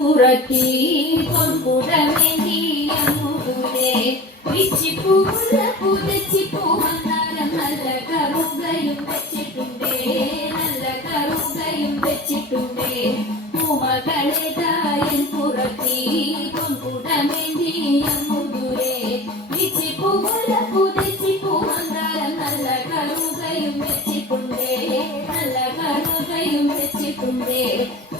പുറത്തി പൊൻകുടമേന്തിയമുടെ പിച്ചിപ്പൂല പുതച്ചിപ്പൂ വന്നാലും നല്ല കറുകയും വെച്ചിട്ടുണ്ടേ, നല്ല കറുകയും വെച്ചിട്ടുണ്ടേ. പൂമകളേതായൻ പുറത്തി പൊൻകുടമേന്തിയമുടെ പിച്ചിപ്പൂല പുതച്ചിപ്പൂ വന്നാലും നല്ല കറുകയും വെച്ചിട്ടുണ്ടേ, നല്ല കറുകയും വെച്ചിട്ടുണ്ടേ.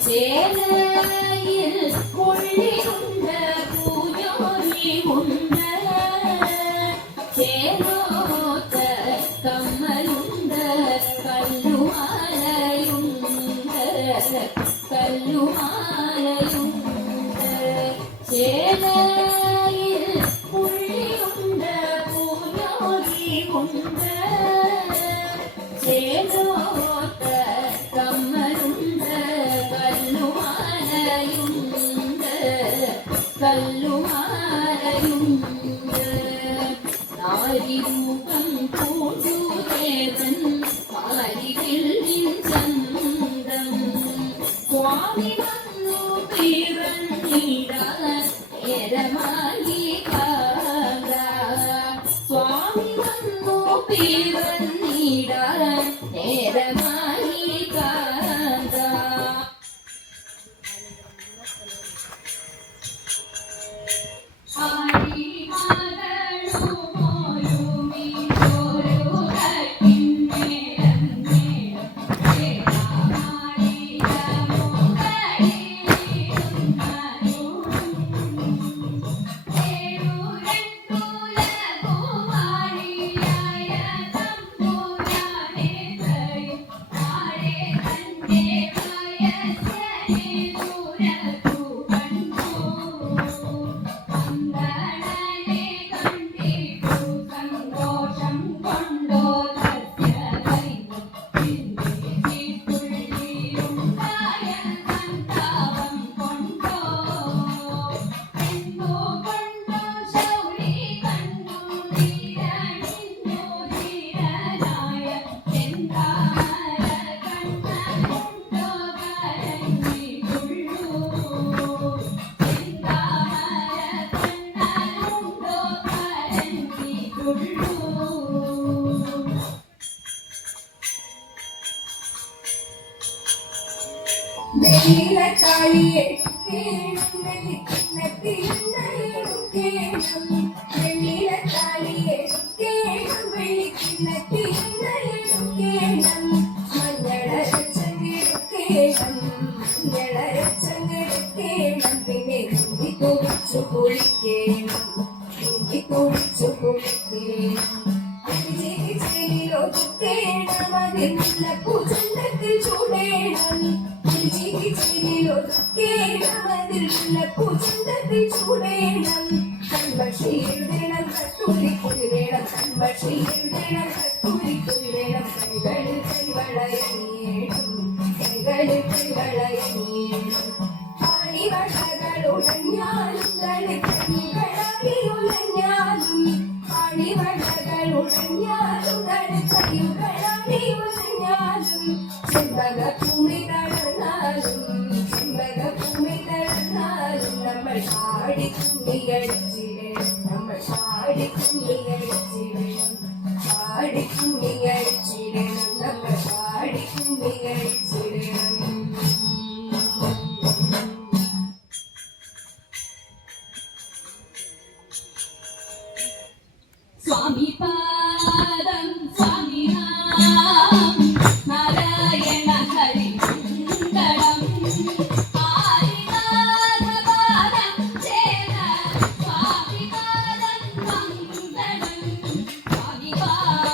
ചേലയിൽ പുള്ളിയുണ്ട്, പൂജോലിയുണ്ട്, ചേലോത്ത കമ്മലുണ്ട്, കല്ലുമാലയുണ്ട്, കല്ലുമാലയുണ്ട്. ചേലയിൽ പുള്ളിയുണ്ട്, പൂജോലിയുണ്ട്, ചേലോത്ത കമ്മലുണ്ട്, കല്ലുമാലയുണ്ട്. നാരിരൂപം പൂണ്ടുദേവൻ മാരികിള്ളിൻ ചന്തം സ്വാമി വന്നു പിറന്നിടാൻ നേരമായി കാക. സ്വാമി വന്നു പിറന്നിടാൻ നേരമായി കാക. വെള്ളിലക്കാളിയെ വെള്ളിലക്കാളിയെ വെള്ളിക്കിണ്ണത്തിരുന്നേണം മഞ്ഞളരച്ചങ്ങിടുക്കേണം മഞ്ഞളരച്ചങ്ങിടുക്കേണം പിന്നെ കുടി കുടിച്ചു കുളിക്കേണം കുടി കുടിച്ചു കുളിക്കേണം ഒതുക്കേണം അതിനുള്ള പൂജത്തിൽ ചൂടേണം അതിലുള്ള പൂജത്തിൽ ചൂടേണം. കൺവശിയിടണം കസ്തൂരിക്കുടി വേണം, കൺവശിയിടണം കസ്തൂരിക്കുടി വേണം. കൈകളിൽ കൈവളയണിയേണം, കൈകളിൽ കൈവളയണിയേണം. ആണിവളകളുടഞ്ഞാലും കളിക്കൈകളാടിയുലഞ്ഞാലും, ആണിവളകളുടഞ്ഞാലും കളിക്കൈകളാടിയുലഞ്ഞാലും. ചെമ്പകഭൂമി തളർന്നാലും, ചെമ്പകഭൂമി തളർന്നാലും നമ്മൾ പാടിക്കുമ്മിയടിച്ചിടണം, നമ്മൾ പാടിക്കുമ്മിയടിച്ചിടണം, പാടിക്കുമ്മിയടിച്ചിടണം, നമ്മൾ പാടിക്കുമ്മിയടിച്ചിടണം. സ്വാമി പാദം സ്വാമി നാം നാരായണ ഹരി മംഗളം ആദിനാഥ പാദം ചേന സ്വാമി പാദം മംഗളം സ്വാമി പാദം